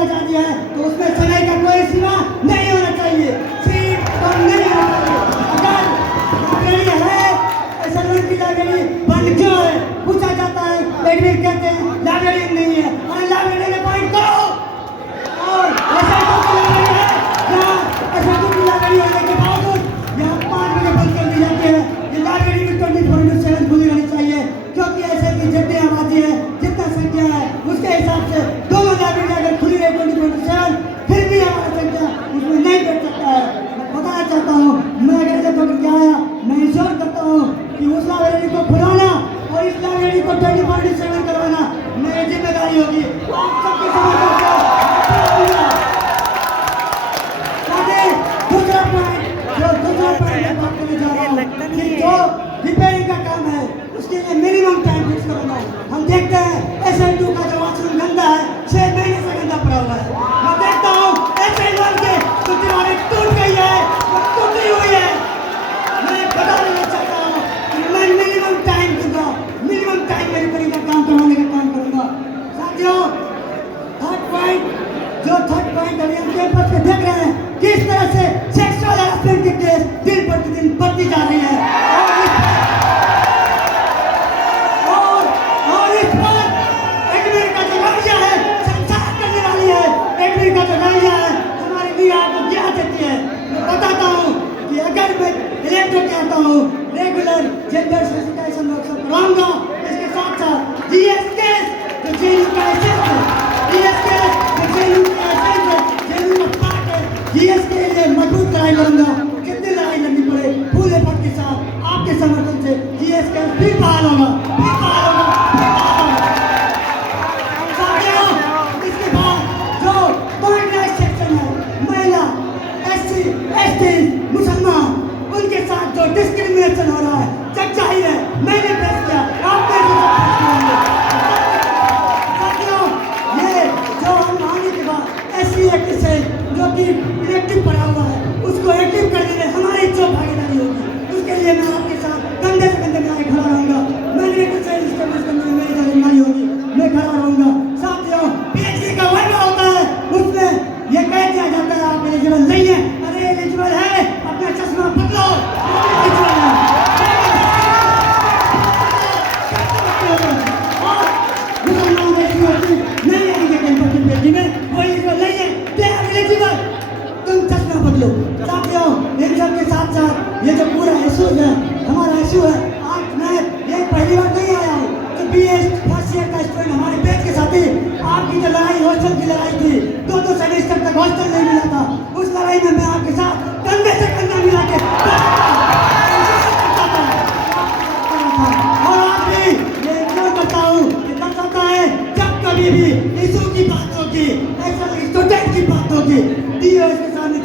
आजादी है तो उसमें समय का कोई सीमा नहीं होना चाहिए, सीट कम नहीं होना चाहिए। अगर लाइब्रेरी है ऐसा की लाइब्रेरी बंद क्यों है पूछा जाता है, लाइब्रेरी कहते हैं लाइब्रेरी नहीं है, और लाइब्रेरी में पॉइंट करो। और ऐसा लाइब्रेरी है जहाँ ऐसा लाइब्रेरी होने के बावजूद यहाँ 5 बजे बंद कर दी जाती है। ये लाइब्रेरी में 24/7 खुली रहनी चाहिए, क्योंकि ऐसे की जितनी आबादी है जितना संख्या है उसके हिसाब से दोनों लाइब्रेरी अगर खुली रहे 24/7 फिर भी हमारा संख्या उसमें नहीं बैठ सकता है। मैं बताना चाहता हूँ, मैं अगर जब पकड़ के आया मैं इंश्योर करता हूँ कि उस लाइब्रेरी को खुलाना और इस लाइब्रेरी को 24/7 करवाना मेरी जिम्मेदारी होगी। आप सबके समर्थन दूसरा पॉइंट बात करने जा रहा हूँ कि जो रिपेयरिंग का काम है उसके लिए मिनिमम टाइम फिक्स करना है। हम देखते हैं SL2 का जो वॉशरूम गंदा है 6 महीने से गंदा पड़ा हुआ है। मैं देखता हूँ SL1 के जो दीवारें टूट गई है वो टूटी हुई है। मैं बता देना चाहता हूँ कि मैं मिनिमम टाइम दूंगा, मिनिमम टाइम में रिपेयरिंग का काम करवाने का काम करूंगा। साथियों थर्ड पॉइंट अभी हम कैंपस में देख रहे हैं किस तरह से सेक्सुअल हरासमेंट के केस दिन प्रतिदिन बढ़ती जा रही है, और इस पर एडमिन का जो रवैया है संसार करने वाली है। एडमिन का जो रवैया है हमारे लिए आपको क्या देती है। मैं बताता हूँ कि अगर मैं इलेक्ट होकर आता हूँ रेगुलर जेंडर सेंसिटाइजेशन वर्कशॉप कराऊंगा, इसके साथ साथ जीएस केस जो जेल का एसेंस है, जीएस केस जो जेल का एसेंस है, जेल का पार्ट है, जीएस के लिए मजबूत लड़ाई लड़ूंगा। कितनी लड़ाई लड़नी पड़े फूल पट के साथ आपके समर्थन से जीएस का फिर बहाल होगा, फिर बहाल होगा, फिर बहाल होगा। साथियों इसके बाद जो मार्जिनाइज्ड सेक्शन है, महिला, SC, ST, मुसलमान, उनके साथ जो डिस्क्रिमिनेशन हो रहा है जग जाहिर है मैंने प्रेस किया, आप मेरे से प्रेस करेंगे। साथियों ये जो हम आने के बाद SC एक्ट से जो कि इलेक्टिव पड़ा हुआ है उसको एक्टिव करने में हमारी जो भागीदारी होगी उसके लिए मैं आपके साथ कंधे से कंधे मिला के खड़ा रहूंगा। मैंने इस्तेमाल करने में मेरी जिम्मेदारी होगी, मैं खड़ा रहूंगा। साथियों PhD का वर्ग होता है उसमें ये कह दिया जाता है आप एलिजिबल नहीं है। अरे एलिजिबल है, अपना चश्मा बदलो, एलिजिबल है। और मुसलमान नहीं आएंगे कैंपस में PhD में, वो एलिजिबल नहीं है, दे आर एलिजिबल, तुम चश्मा बदलो। साथियों इन सब के साथ साथ ये जो पूरा इशू है हमारा इशू है, आज मैं ये पहली बार नहीं आया हूँ कि BA फर्स्ट ईयर का स्टूडेंट हमारे बैच के साथी आपकी जो लड़ाई हॉस्टल की लड़ाई थी 2-2 सेमेस्टर तक हॉस्टल नहीं मिला था, उस लड़ाई में मैं आपके साथ कंधे से कंधा मिला के और आज भी ये इग्नोर करता हूँ कि तब होता है जब कभी भी इशू की बात होगी, ऐसा स्टूडेंट की बात होगी DO के सामने